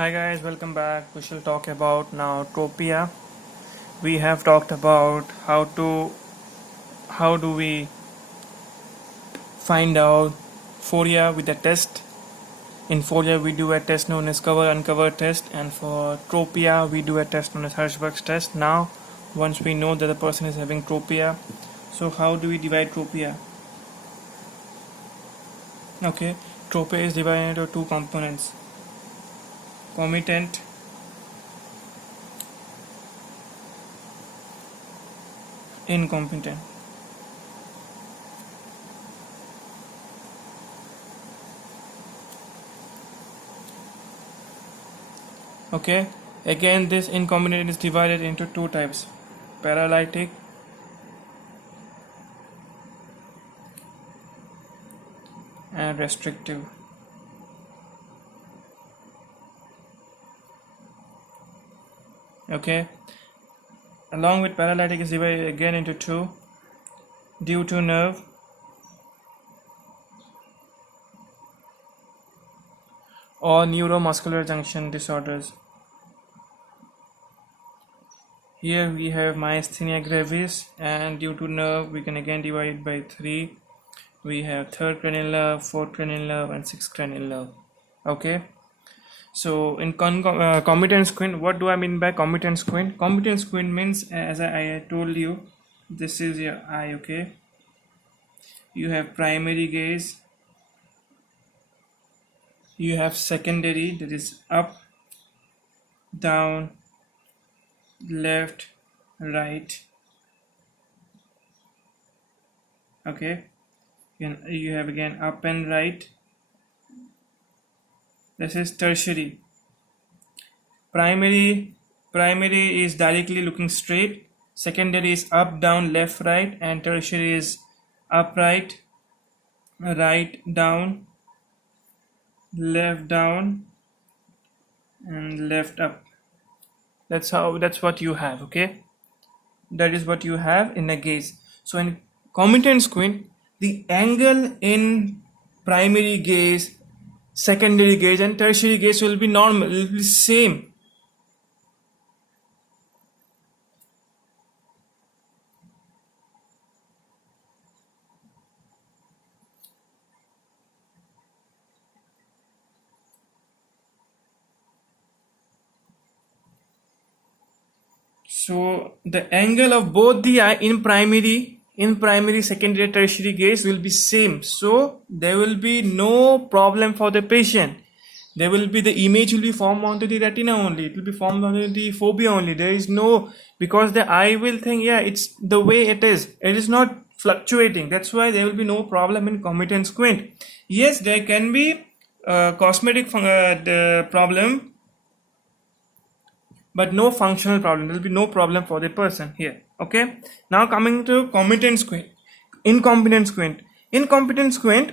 Hi guys, welcome back. We shall talk about now tropia. We have talked about how do we find out phoria with a test. In phoria we do a test known as cover uncover test, and for tropia we do a test known as Hirschberg's test. Now once we know that the person is having tropia, so how do we divide tropia? Okay, tropia is divided into two components: commitant incompetent. Okay, again this incompetent is divided into two types: paralytic and restrictive. Okay, along with paralytic is divided again into two: due to nerve or neuromuscular junction disorders. Here we have myasthenia gravis, and due to nerve we can again divide it by 3. We have third cranial nerve, fourth cranial nerve, and sixth cranial nerve. Okay, so in commitant squint, what do I mean by commitant squint? Commitant squint means, as I told you, this is your eye. Okay, you have primary gaze, you have secondary, that is up, down, left, right. Okay, you have again up and right. This is tertiary. Primary is directly looking straight, secondary is up, down, left, right, and tertiary is upright, right, down, left, down, and left, up. That's what you have. Okay, that is what you have in a gaze. So in commitant squint, the angle in primary gaze, secondary gaze, and tertiary gaze will be normal, it will be same. So the angle of both the eye in primary, secondary, tertiary gaze will be same. So there will be no problem for the patient. There will be, the image will be formed onto the retina only. It will be formed onto the fovea only. There is no, because the eye will think, yeah, it's the way it is. It is not fluctuating. That's why there will be no problem in commitant squint. Yes, there can be cosmetic the problem, but no functional problem. There will be no problem for the person here. Okay, now coming to commitant squint. Incompetent squint,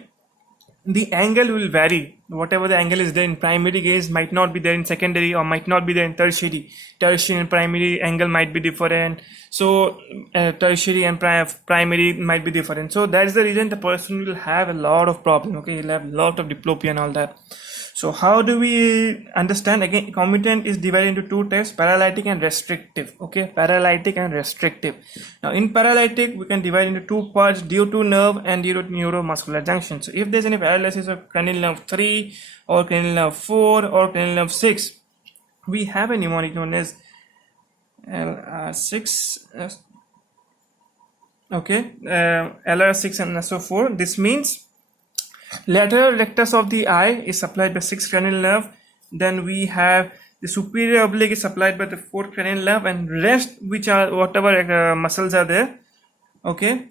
the angle will vary. Whatever the angle is there in primary gaze might not be there in secondary, or might not be there in tertiary. Tertiary and primary angle might be different, so tertiary and primary might be different. So that's the reason the person will have a lot of problem. Okay, he'll have a lot of diplopia and all that. So how do we understand? Again, commitant is divided into two types: paralytic and restrictive. Okay, paralytic and restrictive. Now in paralytic we can divide into two parts: due to nerve and due to neuromuscular junction. So if there's any paralysis of cranial nerve 3 or cranial nerve 4 or cranial nerve 6, we have a mnemonic known as LR6. Okay, LR6 and SO4. This means lateral rectus of the eye is supplied by 6th cranial nerve. Then we have the superior oblique is supplied by the 4th cranial nerve, and rest, which are whatever muscles are there, okay,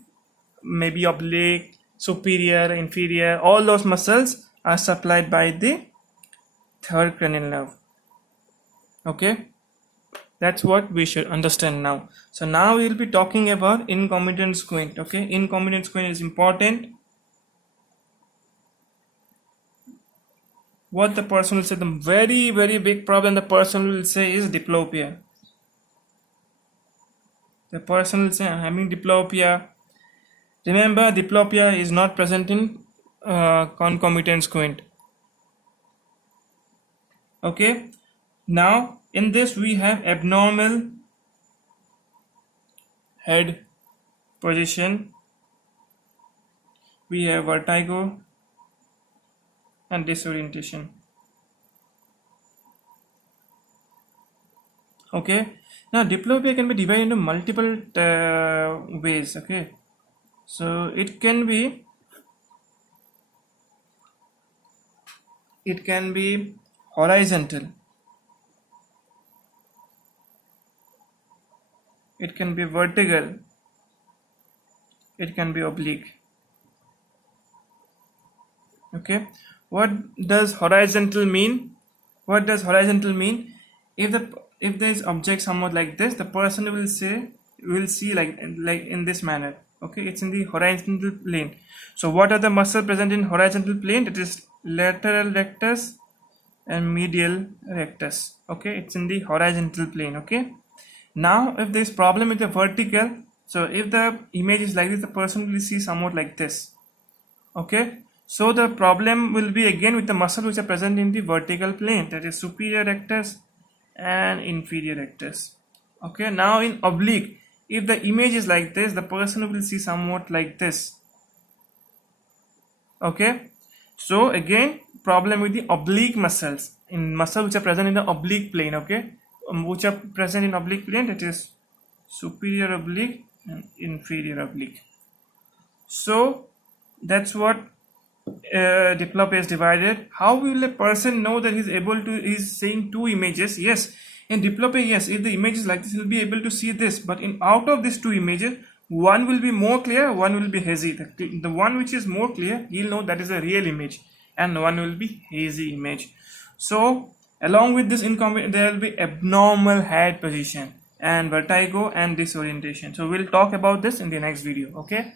maybe oblique, superior, inferior, all those muscles are supplied by the 3rd cranial nerve. Okay, that's what we should understand now. So now we will be talking about incommitant squint. Okay, incommitant squint is important. What the person will say, the very, very big problem the person will say is diplopia. The person will say, I'm having diplopia. Remember, diplopia is not present in concomitant squint. Okay, Now in this we have abnormal head position, we have vertigo and disorientation. Okay, now diplopia can be divided into multiple ways. Okay, so it can be horizontal, it can be vertical, it can be oblique. Okay, what does horizontal mean? What does horizontal mean? If there is object somewhat like this, the person will see like in this manner. Okay, it's in the horizontal plane. So what are the muscles present in horizontal plane? It is lateral rectus and medial rectus. Okay, it's in the horizontal plane. Okay, now if there is problem with the vertical, so if the image is like this, the person will see somewhat like this. Okay, so the problem will be again with the muscles which are present in the vertical plane, that is superior rectus and inferior rectus. Okay, now in oblique, if the image is like this, the person will see somewhat like this. Okay, so again problem with the oblique muscles, in muscles which are present in the oblique plane. Okay, which are present in oblique plane, that is superior oblique and inferior oblique. So that's what diplopia is divided. How will a person know that he's seeing two images? Yes, in diplopia, yes, if the image is like this, he'll be able to see this, but in out of these two images, one will be more clear, one will be hazy. The one which is more clear, he'll know that is a real image, and one will be hazy image. So along with this incommitant, there will be abnormal head position and vertigo and disorientation. So we'll talk about this in the next video. Okay.